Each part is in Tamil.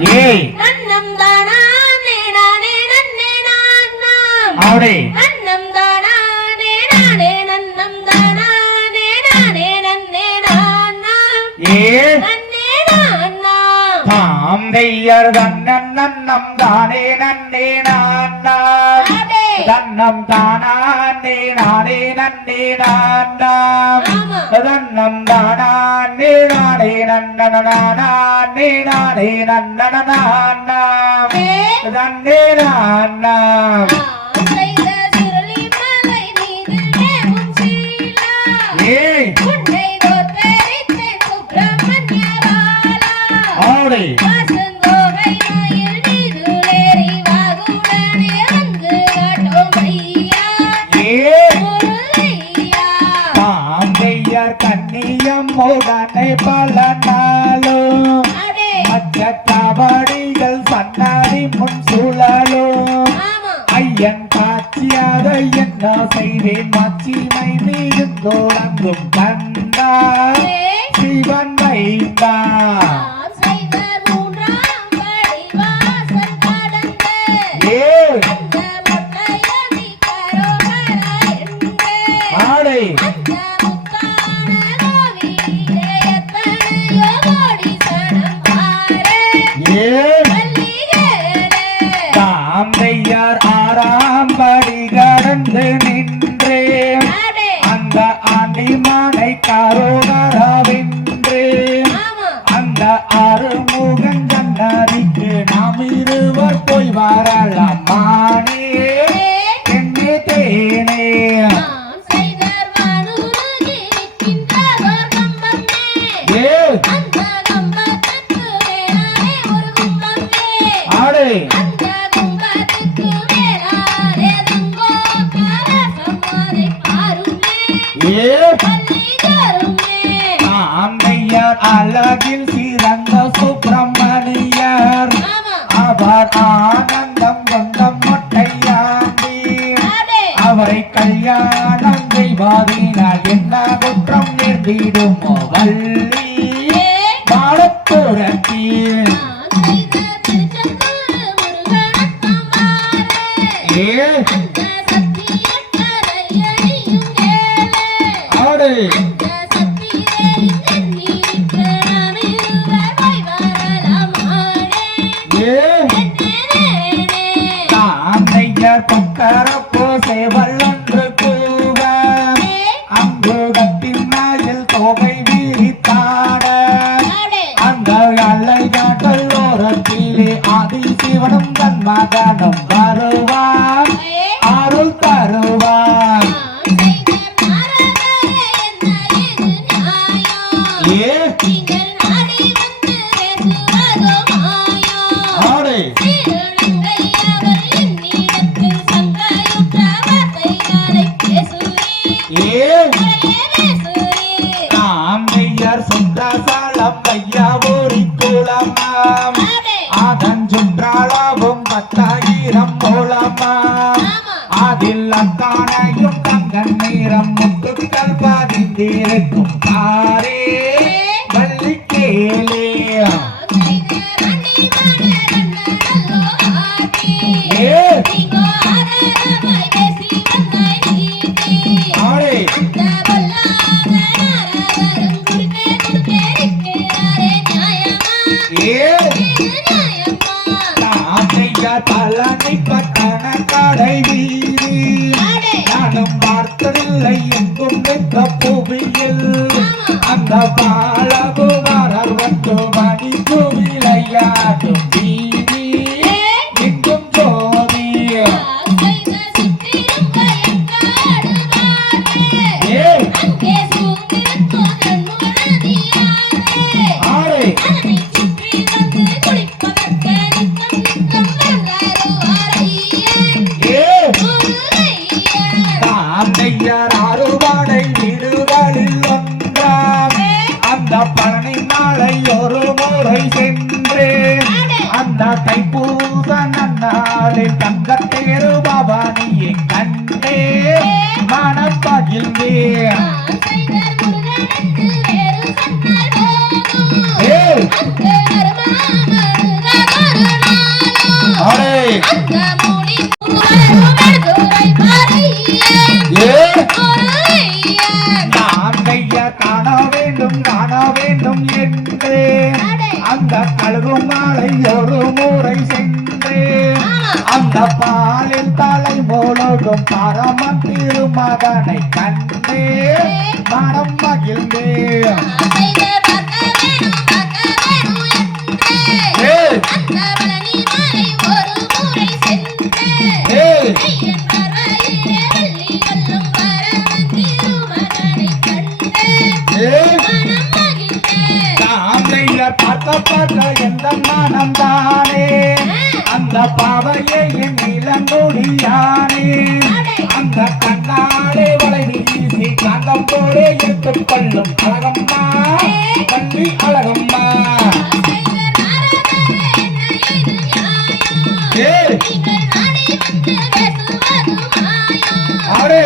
ஏய் நன்னம் தானானே நானே நன்னே அவடே தந்தையர் தன்னன் நன்னம் தானே நன்னே நான் தன்னம் தானே நானே நன்னே நான் தன்னம் தானே நானே நன்னே நானே நன்னே நன்னே. நான் ஏய். ஆடை. பல நாளும் மற்ற கபடிகள் சன்னாடி முன் சூழலும். ஐயன் காட்சியாக என்ன செய்வேன்? மச்சி மைந்தீரும் தோழங்கும் கண்டா Carona ஆந்தையார் அழகில் சிறந்த சுப்பிரமணியர். அவர் ஆனந்தம் வந்த மொட்டையாண்டி. அவரை கல்யாணம் செய்வாரினால் என்ன குற்றம் நேர்ந்திடுமோ வள்ளி 嘿 ஆந்தையார் சுந்தாசாலம் ஐயா ஓரி கோலமாம் அதன் சுற்றாளாவும் பத்தாயிரம் போலமாம். அதில் அத்தானையும் தங்க நேரம் முத்துக்கள் பாதிந்திருக்கும் பாரே. வள்ளி கேளே பேரு பாபா நீ கண்டே மனம் பகிழ்ந்தே வள்ளி வல்லம் பரம திருமகனை கண்டேன் ஏய். மனம் மகிழ்ந்தேன் தாந்தையர் பார்க்க பார்க்க எந்த மனம் தானே அந்த பாவையை என் இளங்கொடியானே அந்த கண்ணாலே வலை வீசி காந்தம் போலே எடுத்துக் கொள்ளும் அழகம்மா. பள்ளி அழகம்மா. ஆடே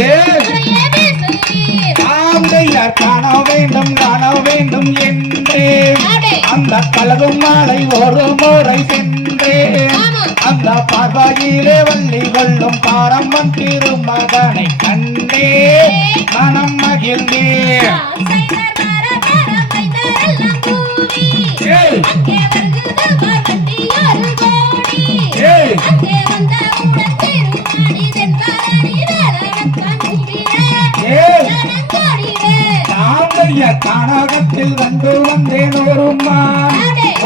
ஏய். தாந்தையர் காண வேண்டும் காண வேண்டும் என்றே. அந்த கலகும் மாலை ஒரு முறை சென்றேன் அந்த பார்வையிலே வள்ளி கொள்ளும் பாரம்மன் திருமகனை கண்டே. மனம் மகிழ்ந்தே. தாந்தைய கானகத்தில் வந்து வந்தேன் ஒரு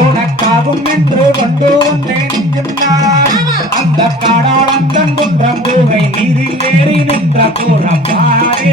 உனக்காகும் என்று கொண்டு வந்தேன் நான் அந்த காடாளந்தன் குன்றம் குகை நீரில் ஏறி நின்ற கூறம் மாறே